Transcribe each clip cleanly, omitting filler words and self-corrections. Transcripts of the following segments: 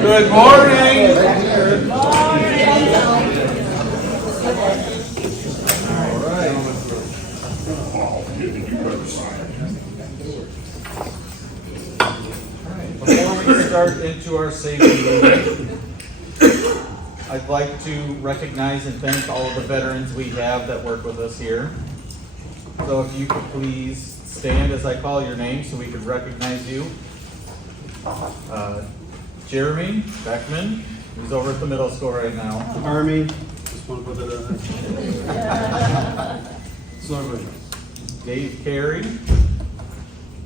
Good morning. All right. Before we start into our safety meeting, I'd like to recognize and thank all of the veterans we have that work with us here. So if you could please stand as I call your name so we could recognize you. Jeremy Beckman, who's over at the middle school right now. Army, just want to put that on. Sorry. Dave Carey,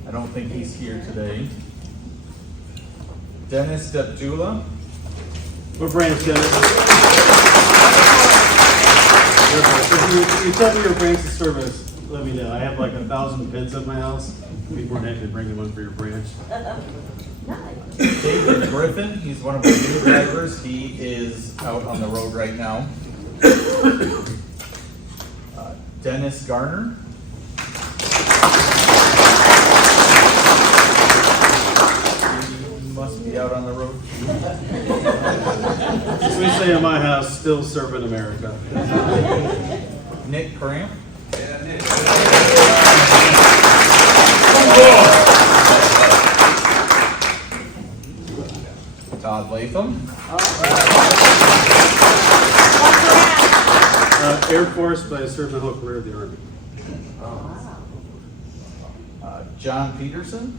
I don't think he's here today. Dennis Deptula. What branch, Dennis? If you tell me your branch of service, let me know. I have like 1,000 pins at my house. Be more than happy to bring them in for your branch. David Griffin, he's one of our new drivers. He is out on the road right now. Dennis Garner. He must be out on the road. As we say in my house, still serving America. Nick Cramp. Todd Latham. Air Force, but I served my whole career in the Army. John Peterson.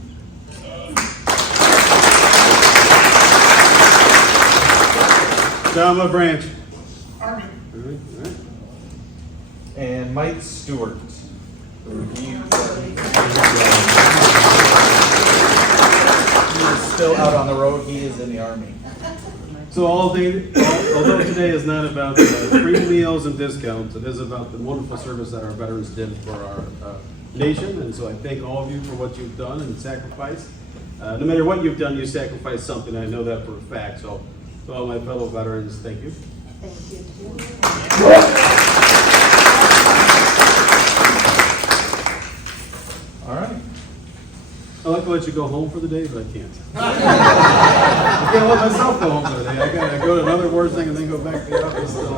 John, what branch? Army. All right. And Mike Stewart. He is still out on the road. He is in the Army. So although today is not about free meals and discounts, it is about the wonderful service that our veterans did for our nation. And so I thank all of you for what you've done and sacrificed. No matter what you've done, you sacrificed something. I know that for a fact. So to all my fellow veterans, thank you. Thank you. All right. I'd like to let you go home for the day, but I can't. I can't let myself go home for the day. I gotta go to another work thing and then go back to the office. So.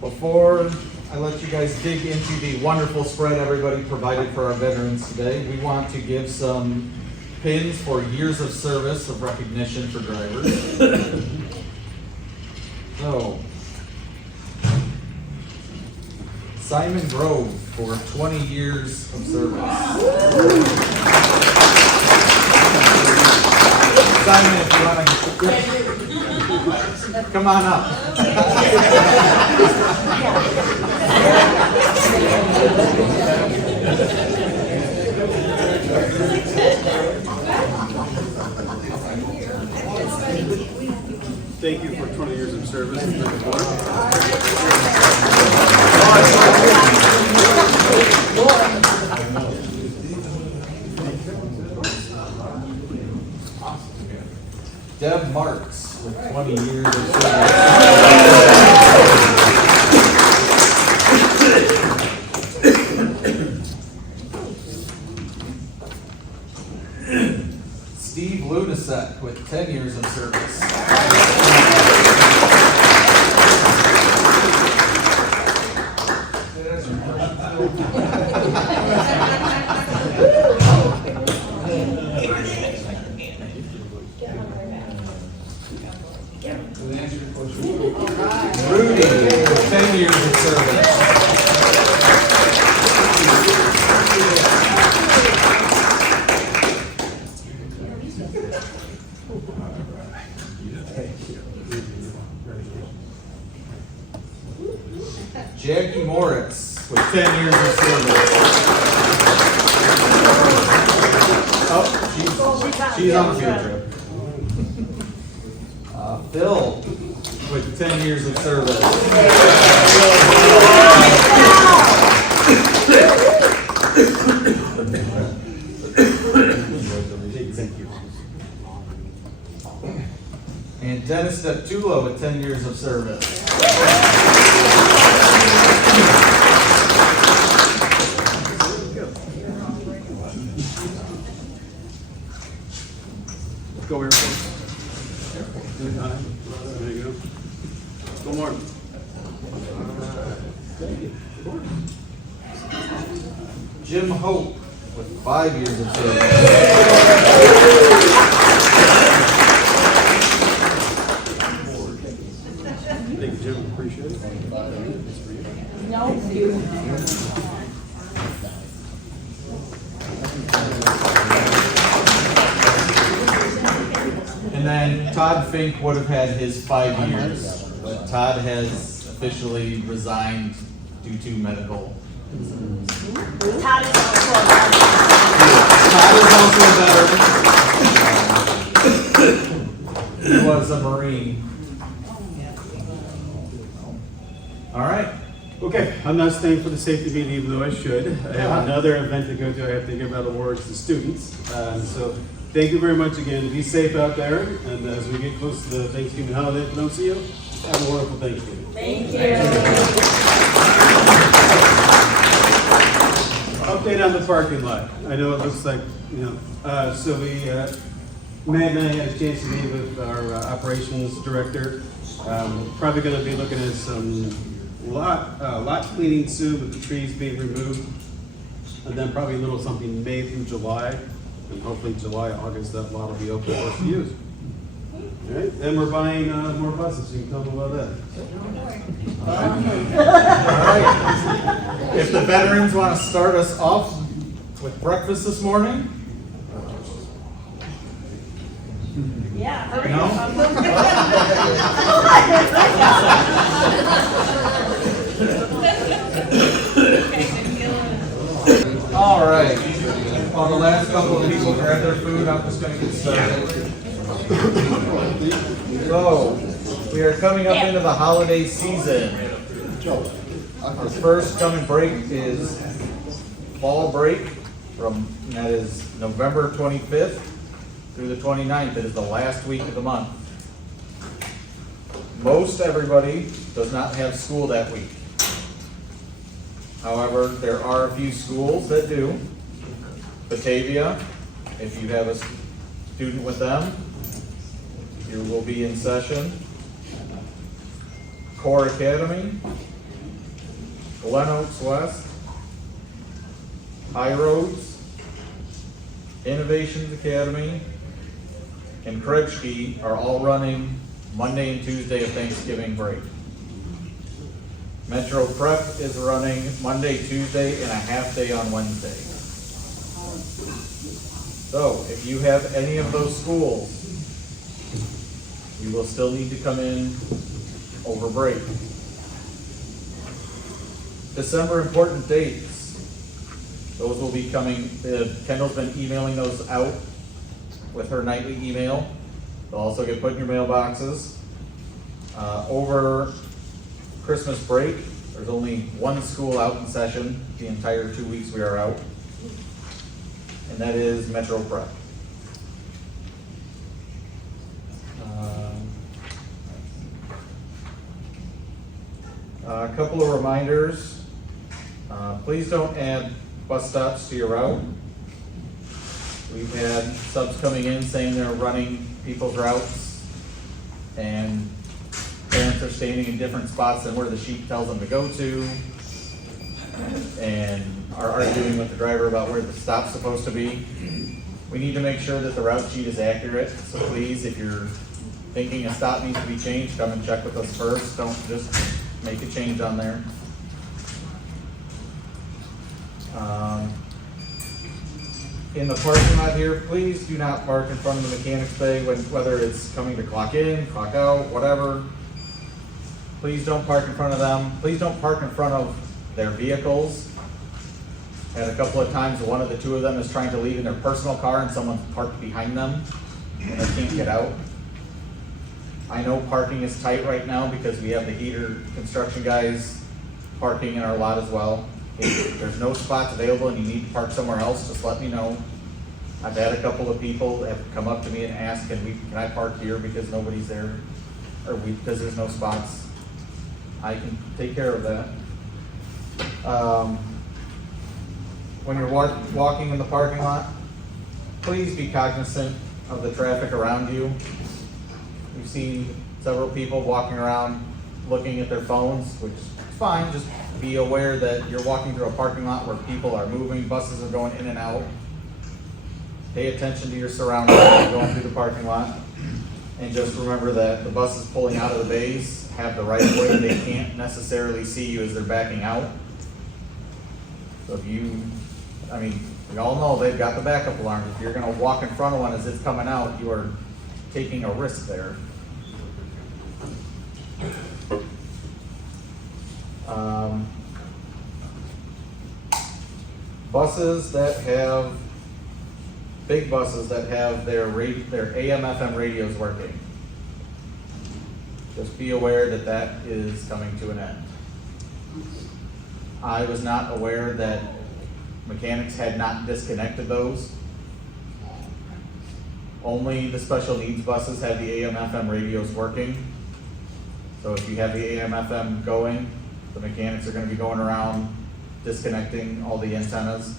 Before I let you guys dig into the wonderful spread everybody provided for our veterans today, we want to give some pins for years of service of recognition for drivers. So, Simon Grove for 20 years of service. Simon, if you want to come on up. Thank you for 20 years of service. Deb Marks with 20 years of service. Steve Ludasek with 10 years of service. Rudy with 10 years of service. Jackie Moritz with 10 years of service. Oh, she's on a field trip. Phil with 10 years of service. Thank you. And Dennis Deptula with 10 years of service. Go Air Force. There you go. One more. Thank you. Jim Hope with 5 years of service. Thank you, Jim. Appreciate it. That's for you. No, you. And then Todd Fink would have had his 5 years, but Todd has officially resigned due to medical. Todd is also a veteran. Todd is also a veteran. He was a Marine. All right. Okay, I'm not staying for the safety meeting, even though I should. I have another event to go to. I have to give out awards to students. So thank you very much again. Be safe out there. And as we get close to the Thanksgiving holiday, if I don't see you, have a wonderful Thanksgiving. Thank you. Update on the parking lot. I know it looks like, so Matt and I had a chance to meet with our operations director. Probably going to be looking at some lot cleaning soon with the trees being removed. And then probably a little something May through July. And hopefully July, August, that lot will be open for us to use. All right, and we're buying more buses. You can tell them about that. All right. If the veterans want to start us off with breakfast this morning? Yeah, hurry No? All right. While the last couple of people grab their food, I'm just going to get started. So, we are coming up into the holiday season. Our first coming break is fall break that is November 25th through the 29th. It is the last week of the month. Most everybody does not have school that week. However, there are a few schools that do. Batavia, if you have a student with them, you will be in session. Core Academy, Glen Oaks West, High Roads, Innovations Academy, and Krebsky are all running Monday and Tuesday of Thanksgiving break. Metro Prep is running Monday, Tuesday, and a half day on Wednesday. So, if you have any of those schools, you will still need to come in over break. December important dates. Those will be coming. Kendall's been emailing those out with her nightly email. They'll also get put in your mailboxes. Over Christmas break, there's only one school out in session the entire 2 weeks we are out, and that is Metro Prep. A couple of reminders. Please don't add bus stops to your route. We've had subs coming in saying they're running people's routes, and parents are standing in different spots than where the sheet tells them to go to, and are arguing with the driver about where the stop's supposed to be. We need to make sure that the route sheet is accurate, so please, if you're thinking a stop needs to be changed, come and check with us first. Don't just make a change on there. In the parking lot here, please do not park in front of the mechanics bay, whether it's coming to clock in, clock out, whatever. Please don't park in front of them. Please don't park in front of their vehicles. Had a couple of times one of the two of them is trying to leave in their personal car and someone's parked behind them and they can't get out. I know parking is tight right now because we have the heater construction guys parking in our lot as well. If there's no spots available and you need to park somewhere else, just let me know. I've had a couple of people that have come up to me and asked, can I park here because nobody's there? Or because there's no spots. I can take care of that. When you're walking in the parking lot, please be cognizant of the traffic around you. We've seen several people walking around looking at their phones, which is fine, just be aware that you're walking through a parking lot where people are moving, buses are going in and out. Pay attention to your surroundings as you're going through the parking lot. And just remember that the buses pulling out of the bays have the right of way, they can't necessarily see you as they're backing out. So if you, I mean, we all know they've got the backup alarm. If you're gonna walk in front of one as it's coming out, you are taking a risk there. Buses that have, big buses that have their AM FM radios working. Just be aware that that is coming to an end. I was not aware that mechanics had not disconnected those. Only the special needs buses have the AM FM radios working. So if you have the AM FM going, the mechanics are gonna be going around disconnecting all the antennas.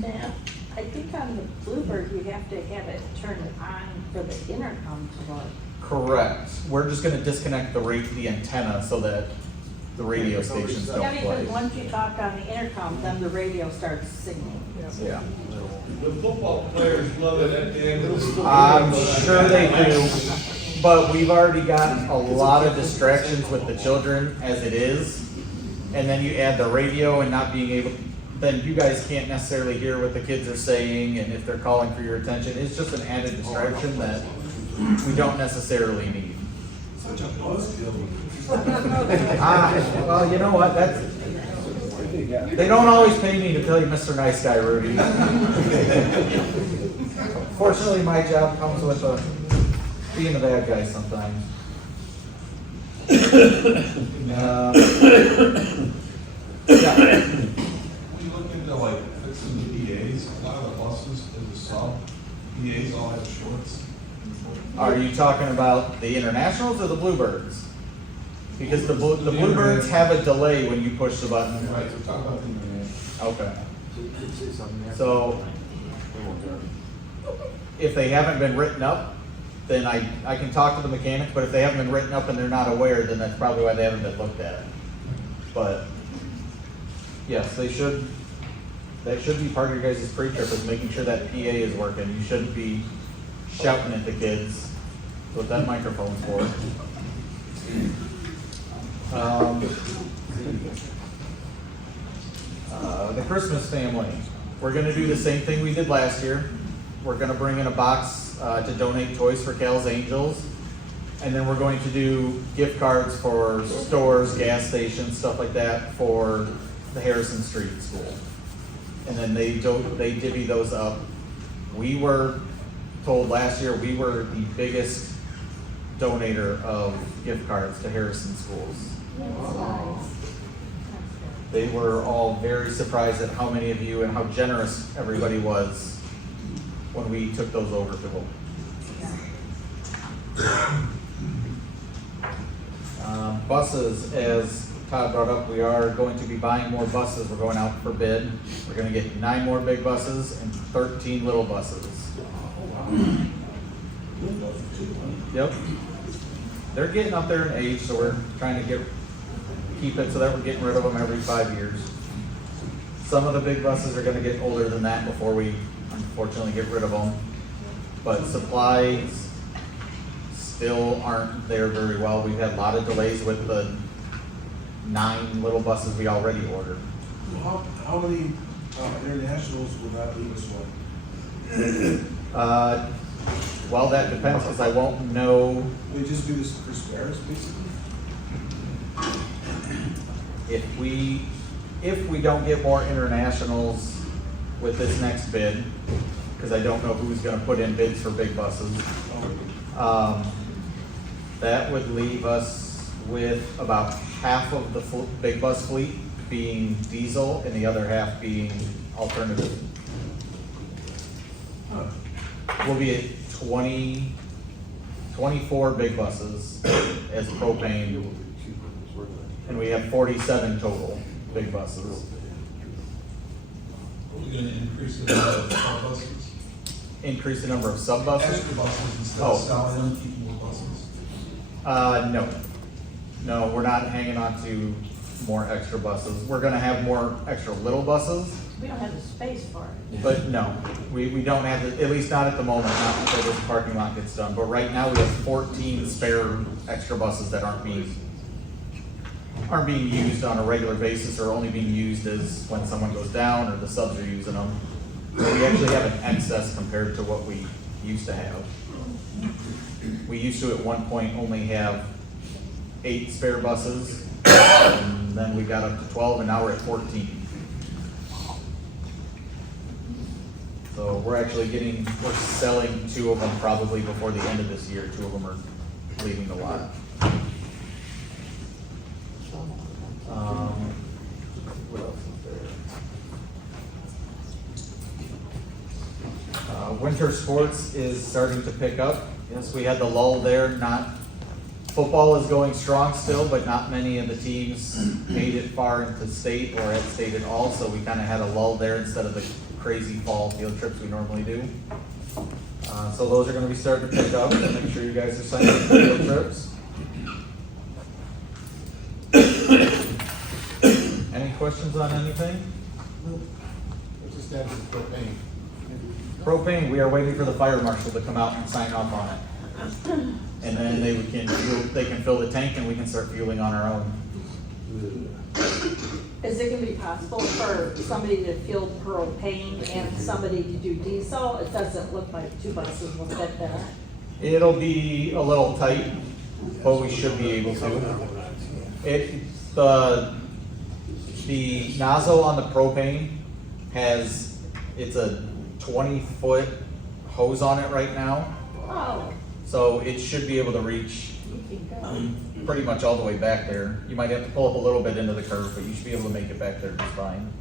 Now, I think on the Bluebird, you have to have it turned on for the intercom to work. Correct. We're just gonna disconnect the antenna so that the radio stations Yeah, don't play. because once you talk on the intercom, then the radio starts singing. Yeah. The football players love it at the end of the school. I'm sure they do, but we've already got a lot of distractions with the children as it is. And then you add the radio and not being able, then you guys can't necessarily hear what the kids are saying and if they're calling for your attention. It's just an added distraction that we don't necessarily need. Such a buzzkill. Well, you know what, they don't always pay me to tell you Mr. Nice Guy, Rudy. Fortunately, my job comes with being a bad guy sometimes. Yeah. We look into like fixing the PAs, a lot of the buses, as a sub, PAs all have shorts. Are you talking about the internationals or the Bluebirds? Because the Bluebirds have a delay when you push the button. Right, we're talking about the international. Okay. So, if they haven't been written up, then I can talk to the mechanic, but if they haven't been written up and they're not aware, then that's probably why they haven't been looked at. But, yes, that should be part of your guys' pre-trip, is making sure that PA is working. You shouldn't be shouting at the kids. That's what that microphone's for. The Christmas family. We're gonna do the same thing we did last year. We're gonna bring in a box to donate toys for Cal's Angels. And then we're going to do gift cards for stores, gas stations, stuff like that for the Harrison Street School. And then they divvy those up. We were told last year we were the biggest donator of gift cards to Harrison schools. They were all very surprised at how many of you and how generous everybody was when we took those over to them. Buses, as Todd brought up, we are going to be buying more buses. We're going out for bid. We're gonna get 9 more big buses and 13 little buses. Yep. They're getting up there in age, so we're trying to keep it so that we're getting rid of them every 5 years. Some of the big buses are gonna get older than that before we unfortunately get rid of them. But supplies still aren't there very well. We've had a lot of delays with the 9 little buses we already ordered. How many internationals will that leave us with? Well, that depends, because I won't know They just do this for spares, basically? if we don't get more internationals with this next bid, because I don't know who's gonna put in bids for big buses. That would leave us with about half of the big bus fleet being diesel and the other half being alternative. We'll be at 24 big buses as propane, and we have 47 total big buses. Are we gonna increase the number of sub buses? Increase the number of sub buses. Extra buses instead Oh. of selling them, keep more buses? No. No, we're not hanging on to more extra buses. We're gonna have more extra little buses, We don't have the space for it. but no, we don't have, at least not at the moment, not until this parking lot gets done. But right now, we have 14 spare extra buses that aren't being used on a regular basis, or only being used as when someone goes down or the subs are using them. So we actually have an excess compared to what we used to have. We used to at one point only have 8 spare buses, and then we got up to 12, and now we're at 14. So we're selling 2 of them probably before the end of this year. 2 of them are leaving the lot. What else is there? Winter sports is starting to pick up. Yes, we had the lull there. Football is going strong still, but not many of the teams made it far into state or at state at all. So we kind of had a lull there instead of the crazy fall field trips we normally do. So those are going to be starting to pick up. So make sure you guys are signing up for field trips. Any questions on anything? What's the status of propane? Propane, we are waiting for the fire marshal to come out and sign off on it. And then they can fill the tank and we can start fueling on our own. Is it gonna be possible for somebody to fuel propane and somebody to do diesel? It doesn't look like 2 buses will fit that. It'll be a little tight, but we should be able to. The nozzle on the propane it's a 20-foot hose on it right now. Oh, So it should be able to reach you can go. pretty much all the way back there. You might have to pull up a little bit into the curve, but you should be able to make it back there just fine.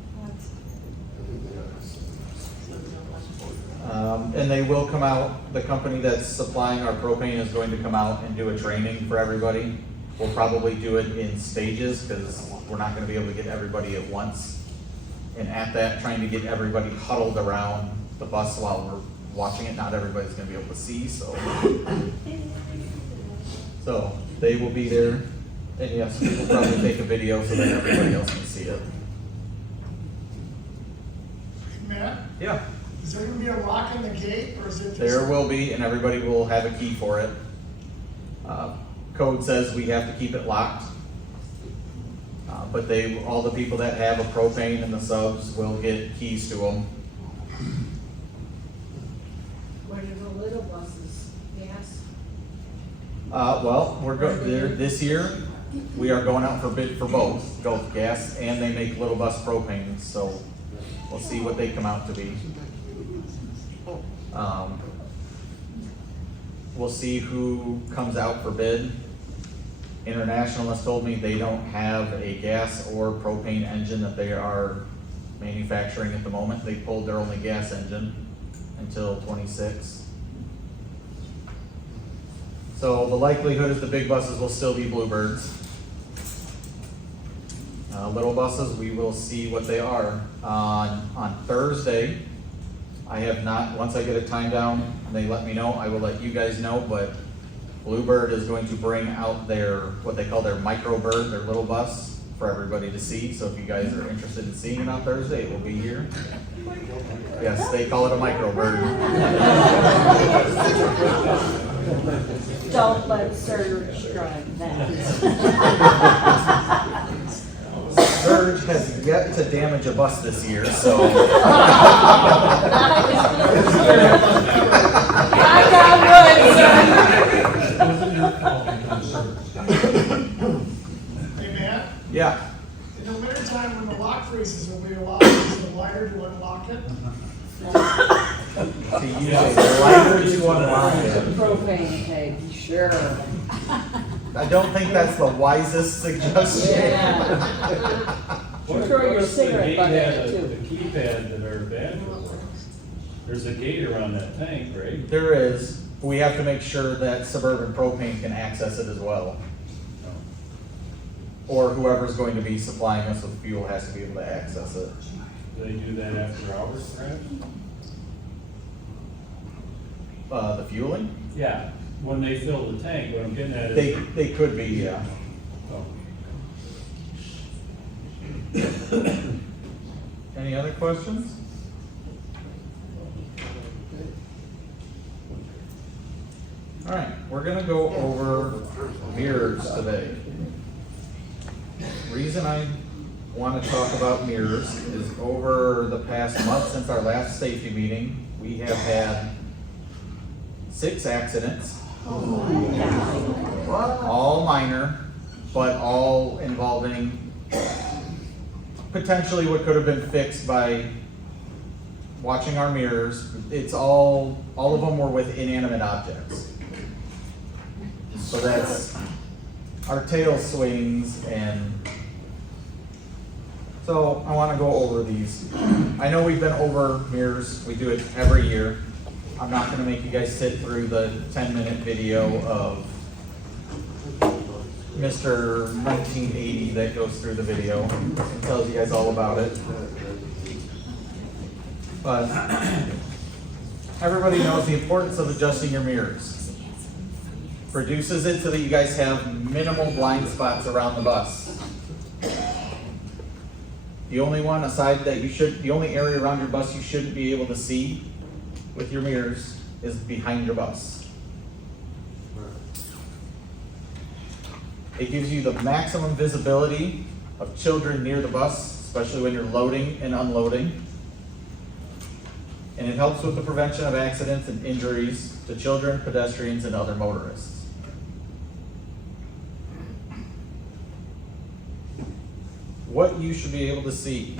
And they will come out, the company that's supplying our propane is going to come out and do a training for everybody. We'll probably do it in stages, because we're not gonna be able to get everybody at once. And at that, trying to get everybody huddled around the bus while we're watching it, not everybody's gonna be able to see, so. So, they will be there, and yes, we will probably take a video so that everybody else can see it. Matt, Yeah. is there gonna be a lock in the gate, or is it just? There will be, and everybody will have a key for it. Code says we have to keep it locked. But all the people that have a propane and the subs will get keys to them. What are the little buses, gas? Well, this year, we are going out for bid for both gas, and they make little bus propane, so we'll see what they come out to be. We'll see who comes out for bid. International has told me they don't have a gas or propane engine that they are manufacturing at the moment. They pulled their only gas engine until 26. So the likelihood is the big buses will still be Bluebirds. Little buses, we will see what they are. On Thursday, I have not, once I get a time down and they let me know, I will let you guys know, but Bluebird is going to bring out what they call their microbird, their little bus, for everybody to see. So if you guys are interested in seeing it on Thursday, it will be here. Yes, they call it a microbird. Don't let Serge drive that. Surge has yet to damage a bus this year, so. I got wood, Hey, Matt, Yeah, in the wintertime when the lock freezes, will we allow use the lighter to unlock it? to use a lighter to unlock it. Propane tank, sure. I don't think that's the wisest suggestion. Throw your cigarette butt in it The too. keypad that our vandals are. There's a gate around that tank, right? There is. We have to make sure that Suburban Propane can access it as well. Or whoever's going to be supplying us with fuel has to be able to access it. Do they do that after hours, perhaps? The fueling? Yeah. when they fill the tank, what I'm getting at They, is. they could be, yeah. Oh. Any other questions? All right, we're gonna go over mirrors today. Reason I want to talk about mirrors is over the past month since our last safety meeting, we have had 6 accidents. All minor, but all involving potentially what could have been fixed by watching our mirrors. It's all of them were with inanimate objects. So that's our tail swings, and so I want to go over these. I know we've been over mirrors, we do it every year. I'm not going to make you guys sit through the 10-minute video of Mr. 1980 that goes through the video and tells you guys all about it. But everybody knows the importance of adjusting your mirrors. Reduces it so that you guys have minimal blind spots around the bus. The only one aside that the only area around your bus you shouldn't be able to see with your mirrors is behind your bus. It gives you the maximum visibility of children near the bus, especially when you're loading and unloading. And it helps with the prevention of accidents and injuries to children, pedestrians, and other motorists. What you should be able to see.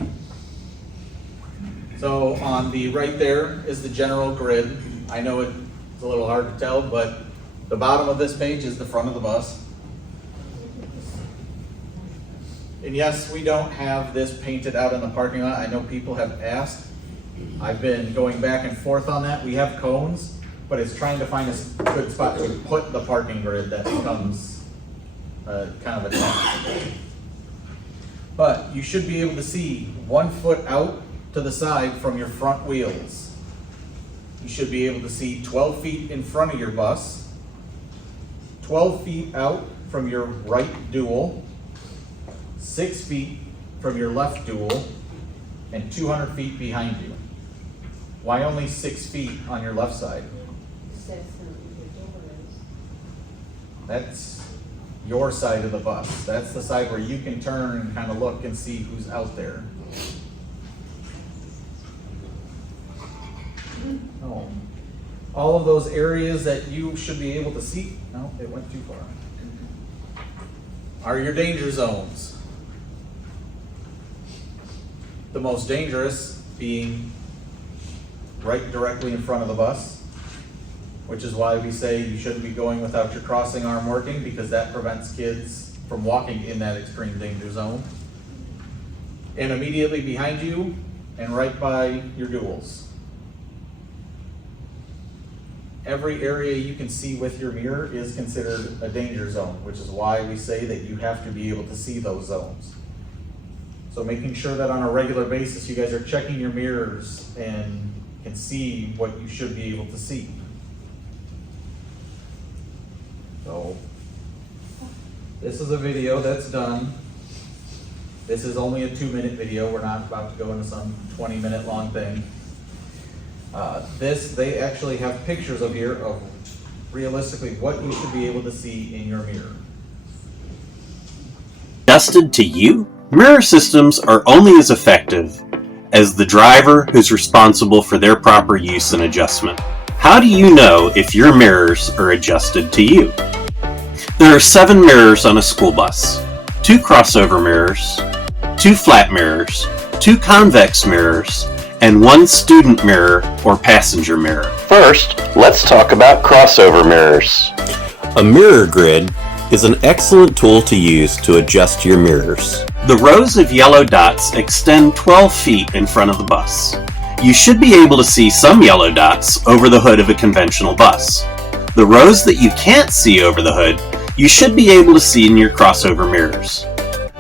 So on the right there is the general grid. I know it's a little hard to tell, but the bottom of this page is the front of the bus. And yes, we don't have this painted out in the parking lot. I know people have asked. I've been going back and forth on that. We have cones, but it's trying to find a good spot to put the parking grid that becomes kind of a challenge. But you should be able to see 1 foot out to the side from your front wheels. You should be able to see 12 feet in front of your bus, 12 feet out from your right dual, 6 feet from your left dual, and 200 feet behind you. Why only 6 feet on your left side? That's your side of the bus. That's the side where you can turn and kind of look and see who's out there. Oh. All of those areas that you should be able to see, no, it went too far, are your danger zones. The most dangerous being right directly in front of the bus, which is why we say you shouldn't be going without your crossing arm working, because that prevents kids from walking in that extreme danger zone. And immediately behind you and right by your duals. Every area you can see with your mirror is considered a danger zone, which is why we say that you have to be able to see those zones. So making sure that on a regular basis you guys are checking your mirrors and can see what you should be able to see. So, this is a video that's done. This is only a 2-minute video. We're not about to go into some 20-minute long thing. They actually have pictures of here of realistically what you should be able to see in your mirror. Adjusted to you, mirror systems are only as effective as the driver who's responsible for their proper use and adjustment. How do you know if your mirrors are adjusted to you? There are 7 mirrors on a school bus, 2 crossover mirrors, 2 flat mirrors, 2 convex mirrors, and 1 student mirror or passenger mirror. First, let's talk about crossover mirrors. A mirror grid is an excellent tool to use to adjust your mirrors. The rows of yellow dots extend 12 feet in front of the bus. You should be able to see some yellow dots over the hood of a conventional bus. The rows that you can't see over the hood, you should be able to see in your crossover mirrors.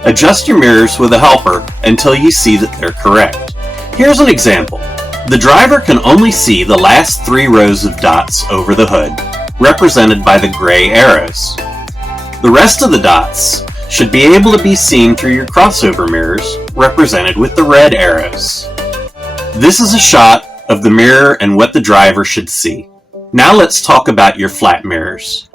Adjust your mirrors with a helper until you see that they're correct. Here's an example. The driver can only see the last 3 rows of dots over the hood. represented by the gray arrows. The rest of the dots should be able to be seen through your crossover mirrors, represented with the red arrows. This is a shot of the mirror and what the driver should see. Now let's talk about your flat mirrors.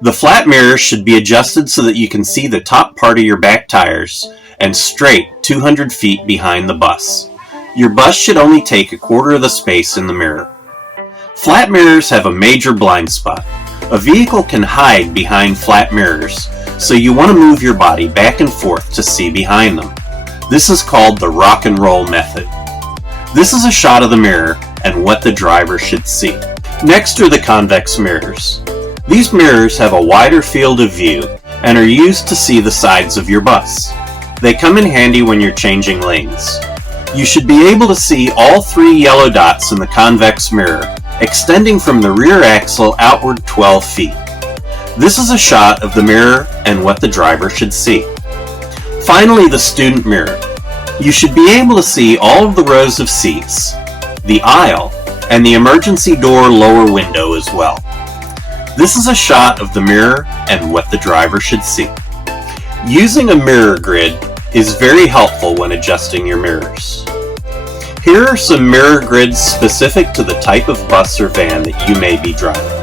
The flat mirrors should be adjusted so that you can see the top part of your back tires and straight 200 feet behind the bus. Your bus should only take a quarter of the space in the mirror. Flat mirrors have a major blind spot. A vehicle can hide behind flat mirrors, so you want to move your body back and forth to see behind them. This is called the rock and roll method. This is a shot of the mirror and what the driver should see. Next are the convex mirrors. These mirrors have a wider field of view and are used to see the sides of your bus. They come in handy when you're changing lanes. You should be able to see all 3 yellow dots in the convex mirror, extending from the rear axle outward 12 feet. This is a shot of the mirror and what the driver should see. Finally, the student mirror. You should be able to see all of the rows of seats, the aisle, and the emergency door lower window as well. This is a shot of the mirror and what the driver should see. Using a mirror grid is very helpful when adjusting your mirrors. Here are some mirror grids specific to the type of bus or van that you may be driving.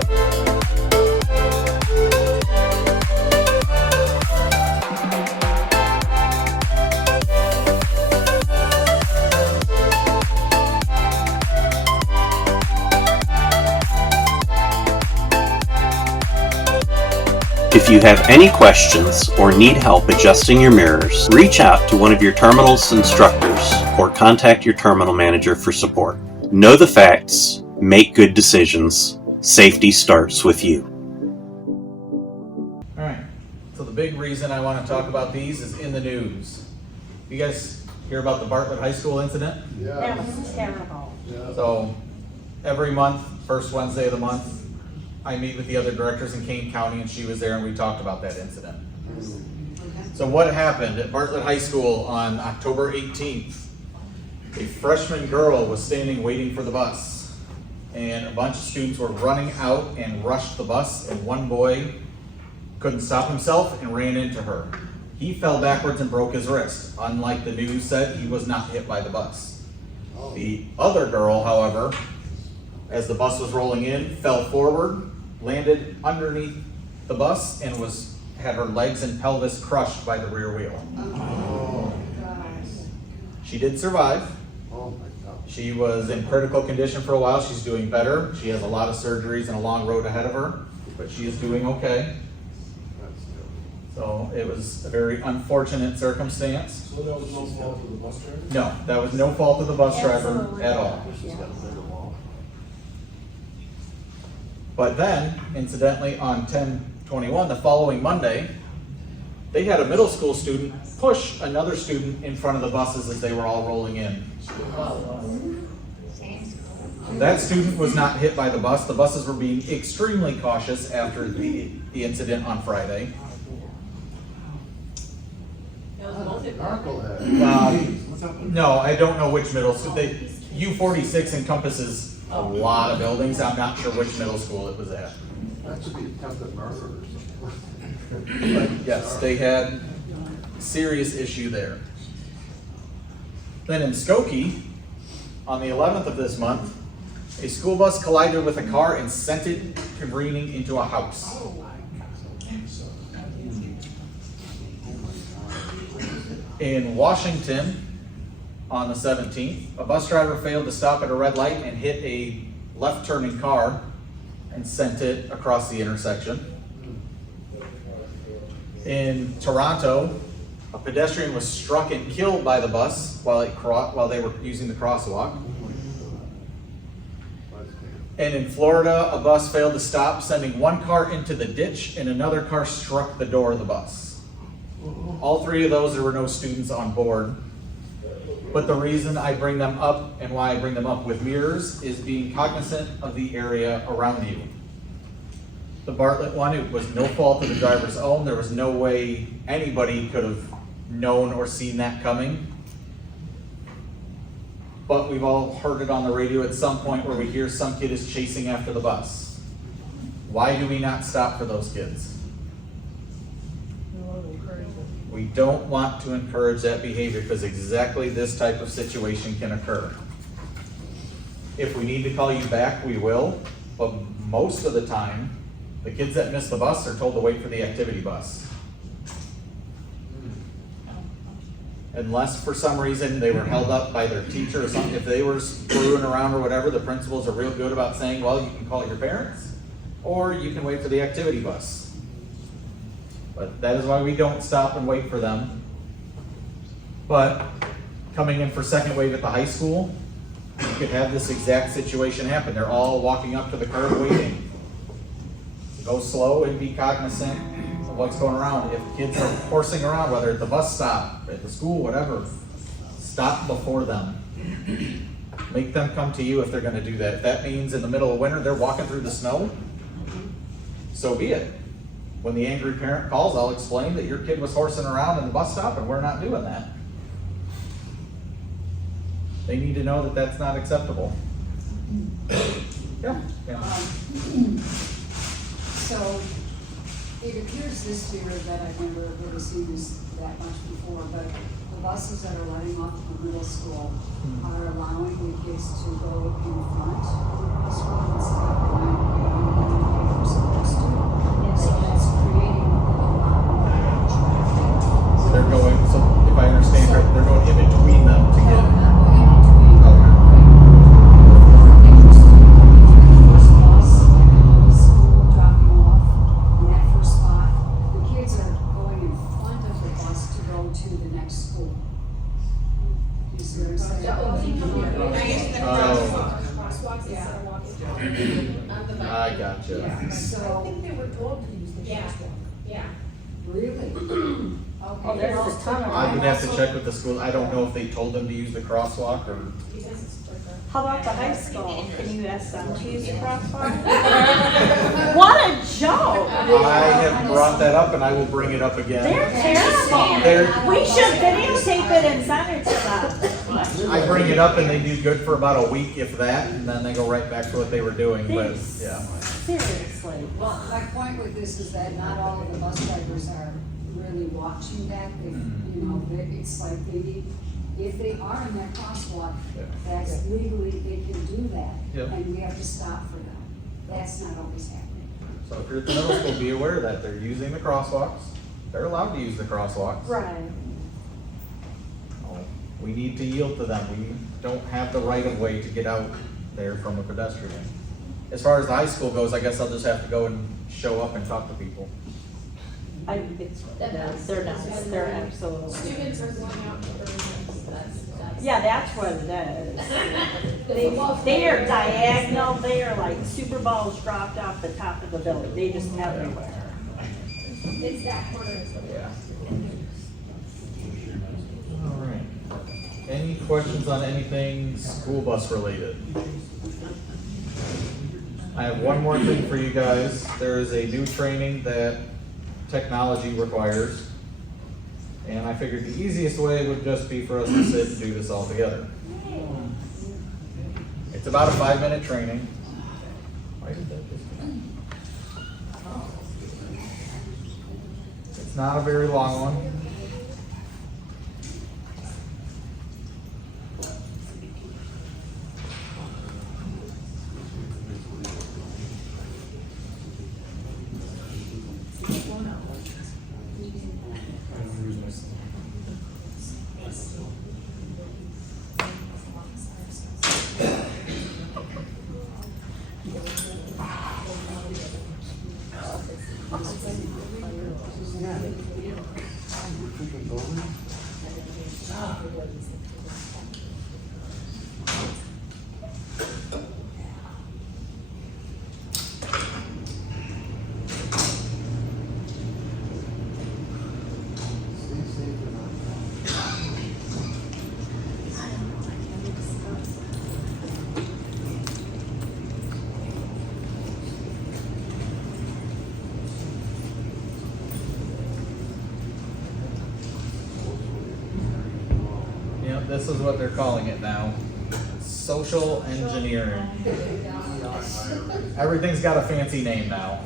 If you have any questions or need help adjusting your mirrors, reach out to one of your terminal's instructors or contact your terminal manager for support. Know the facts, make good decisions. Safety starts with you. All right, so the big reason I want to talk about these is in the news. You guys hear about the Bartlett High School incident? That was terrible. So every month, first Wednesday of the month, I meet with the other directors in Kane County, and she was there and we talked about that incident. So what happened at Bartlett High School on October 18th? A freshman girl was standing waiting for the bus, and a bunch of students were running out and rushed the bus, and one boy couldn't stop himself and ran into her. He fell backwards and broke his wrist. Unlike the news said, he was not hit by the bus. The other girl, however, as the bus was rolling in, fell forward, landed underneath the bus, and had her legs and pelvis crushed by the rear wheel. Oh. She did survive. Oh my God. She was in critical condition for a while. She's doing better. She has a lot of surgeries and a long road ahead of her, but she is doing okay. So it was a very unfortunate circumstance. So that was no fault of the bus driver? No, that was no fault of the bus driver Absolutely. at all. Yeah. But then, incidentally, on 10/21, the following Monday, they had a middle school student push another student in front of the buses as they were all rolling in. That student was not hit by the bus. The buses were being extremely cautious after the incident on Friday. No, I don't know which middle school. U46 encompasses a lot of buildings. I'm not sure which middle school it was at. That should be attempted murder or something. But yes, they had a serious issue there. Then in Skokie, on the 11th of this month, a school bus collided with a car and sent it careening into a house. In Washington, on the 17th, a bus driver failed to stop at a red light and hit a left-turning car and sent it across the intersection. In Toronto, a pedestrian was struck and killed by the bus while they were using the crosswalk. And in Florida, a bus failed to stop, sending one car into the ditch and another car struck the door of the bus. All three of those, there were no students on board. But the reason I bring them up and why I bring them up with mirrors is being cognizant of the area around you. The Bartlett one, it was no fault of the driver's own. There was no way anybody could have known or seen that coming. But we've all heard it on the radio at some point where we hear some kid is chasing after the bus. Why do we not stop for those kids? We want to encourage them. We don't want to encourage that behavior because exactly this type of situation can occur. If we need to call you back, we will, but most of the time, the kids that miss the bus are told to wait for the activity bus. Unless for some reason they were held up by their teacher or something, if they were screwing around or whatever, the principals are real good about saying, well, you can call your parents, or you can wait for the activity bus. But that is why we don't stop and wait for them. But coming in for second wave at the high school, you could have this exact situation happen. They're all walking up to the curb waiting. Go slow and be cognizant of what's going around. If kids are horsing around, whether at the bus stop, at the school, whatever, stop before them. Make them come to you if they're gonna do that. If that means in the middle of winter, they're walking through the snow, so be it. When the angry parent calls, I'll explain that your kid was horsing around in the bus stop and we're not doing that. They need to know that that's not acceptable. Yeah. So, it appears this year that I've never really seen this that much before, but the buses that are running off the middle school are allowing the kids to go in front of the school instead of going like they're supposed to. And so that's creating a lot of traffic. They're going, so if I understand correctly, they're going in between them to get. I gotcha. So, I think they were told to use the crosswalk. yeah. Really? Oh, Okay. there's a ton of I would them. have to check with the school. I don't know if they told them to use the crosswalk or. How about the high school? Can you ask them to use the crosswalk? What a joke! I have brought that up and I will bring it up again. They're terrible. They're- We should videotape it and send it to them. I bring it up and they do good for about a week, if that, and then they go right back to what they were doing, but, yeah. Seriously. Well, my point with this is that not all of the bus drivers are really watching that. They, you know, it's like they need, if they are in that crosswalk, Yeah. that's legally, they can do that. Yep. And we have to stop for them. That's not always happening. So if you're at the middle school, be aware that they're using the crosswalks. They're allowed to use the crosswalks. Right. We need to yield to them. We don't have the right of way to get out there from a pedestrian. As far as the high school goes, I guess I'll just have to go and show up and talk to people. They're nice, they're absolutely. Students are going out to that's. Yeah, that's what it is. They are diagonal, they are like super balls dropped off the top of the building, they just everywhere. It's that corner. Yeah. All right. Any questions on anything school bus related? I have one more thing for you guys. There is a new training that technology requires. And I figured the easiest way would just be for us to sit and do this all together. It's about a 5-minute training. Why did that just... It's not a very long one. This is what they're calling it now. social engineering. Everything's got a fancy name now.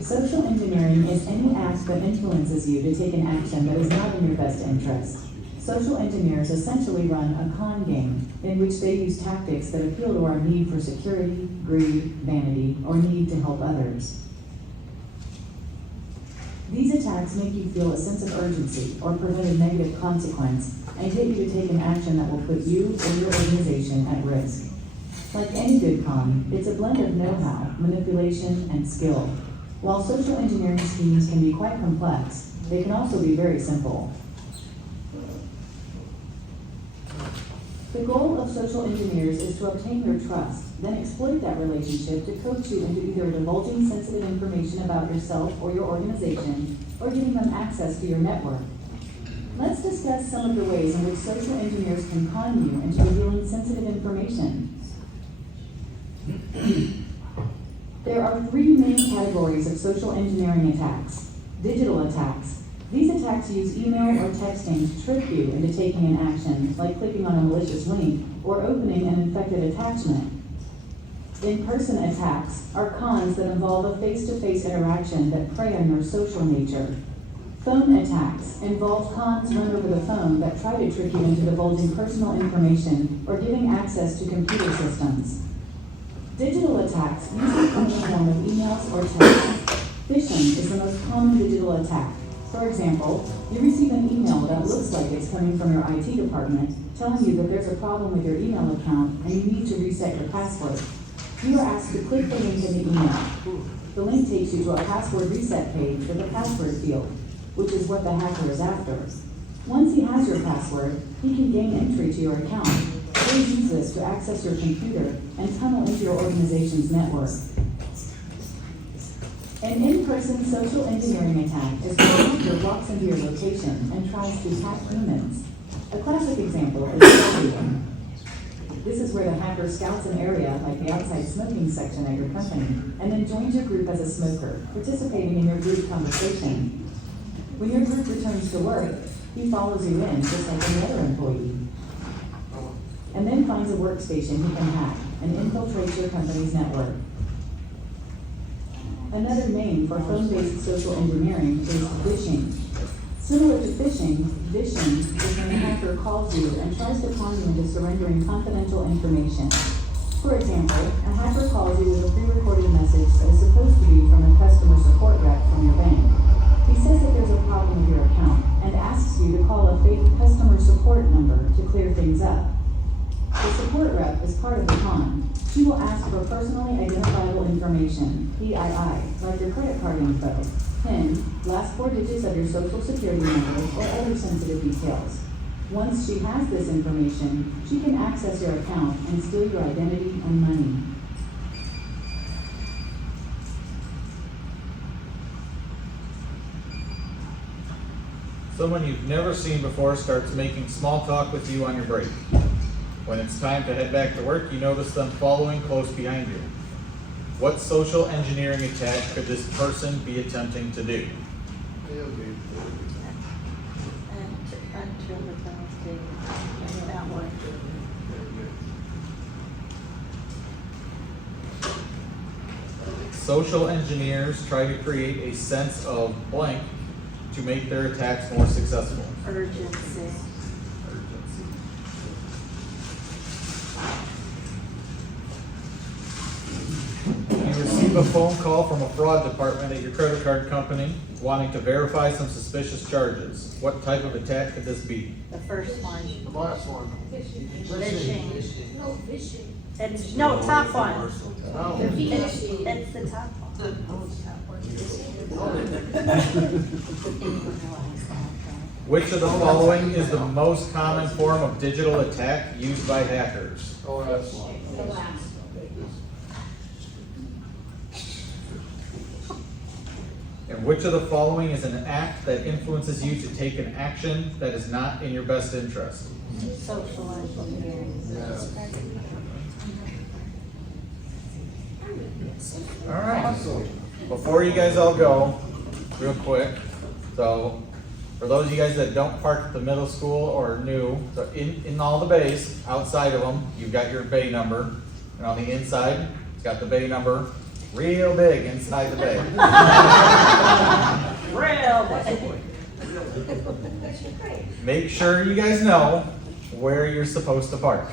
Social engineering is any act that influences you to take an action that is not in your best interest. Social engineers essentially run a con game in which they use tactics that appeal to our need for security, greed, vanity, or need to help others. These attacks make you feel a sense of urgency or prevent a negative consequence and get you to take an action that will put you or your organization at risk. Like any good con, it's a blend of know-how, manipulation, and skill. While social engineering schemes can be quite complex, they can also be very simple. The goal of social engineers is to obtain your trust, then exploit that relationship to coach you into either divulging sensitive information about yourself or your organization, or giving them access to your network. Let's discuss some of the ways in which social engineers can con you into revealing sensitive information. There are three main categories of social engineering attacks. Digital attacks. These attacks use email or texting to trick you into taking an action, like clicking on a malicious link or opening an infected attachment. In-person attacks are cons that involve a face-to-face interaction that prey on your social nature. Phone attacks involve cons run over the phone that try to trick you into divulging personal information or giving access to computer systems. Digital attacks usually come in the form of emails or texts. Phishing is the most common digital attack. For example, you receive an email that looks like it's coming from your IT department, telling you that there's a problem with your email account and you need to reset your password. You are asked to click the link in the email. The link takes you to a password reset page with a password field, which is what the hacker is after. Once he has your password, he can gain entry to your account. He'll use this to access your computer and tunnel into your organization's network. An in-person social engineering attack is when a hacker walks into your location and tries to hack humans. A classic example is bullying. This is where the hacker scouts an area like the outside smoking section at your company and then joins your group as a smoker, participating in your group conversation. When your group returns to work, he follows you in just like any other employee, and then finds a workstation he can hack and infiltrates your company's network. Another name for phone-based social engineering is phishing. Similar to phishing, vishing is when a hacker calls you and tries to con you into surrendering confidential information. For example, a hacker calls you with a pre-recorded message that is supposed to be from a customer support rep from your bank. He says that there's a problem with your account and asks you to call a fake customer support number to clear things up. The support rep is part of the con. She will ask for personally identifiable information, PII, like your credit card info, PIN, last 4 digits of your social security number, or other sensitive details. Once she has this information, she can access your account and steal your identity and money. Someone you've never seen before starts making small talk with you on your break. When it's time to head back to work, you notice them following close behind you. What social engineering attack could this person be attempting to do? Social engineers try to create a sense of blank to make their attacks more successful. Urgency. You receive a phone call from a fraud department at your credit card company wanting to verify some suspicious charges. What type of attack could this be? The first one. The last one. Phishing. No, fishing. It's, no, top one. Oh. It's the top one. Which of the following is the most common form of digital attack used by hackers? Oh, that's The last. And which of the following is an act that influences you to take an action that is not in your best interest? Social engineering. All right. Before you guys all go, real quick, so For those of you guys that don't park at the middle school or are new, so in all the bays, outside of them, you've got your bay number. And on the inside, it's got the bay number real big inside the bay. Real. Make sure you guys know where you're supposed to park.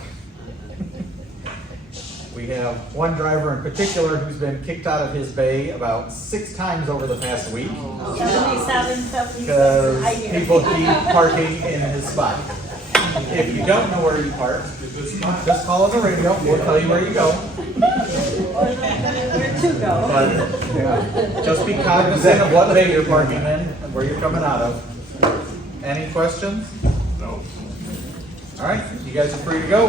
We have one driver in particular who's been kicked out of his bay about 6 times over the past week 77, 76. because I hear. people keep parking in his spot. If you don't know where you park, just call us a radio. We'll tell you where you go. Where to go. But yeah, just be cognizant of what bay you're parking in and where you're coming out of. Any questions? No. All right, you guys are free to go.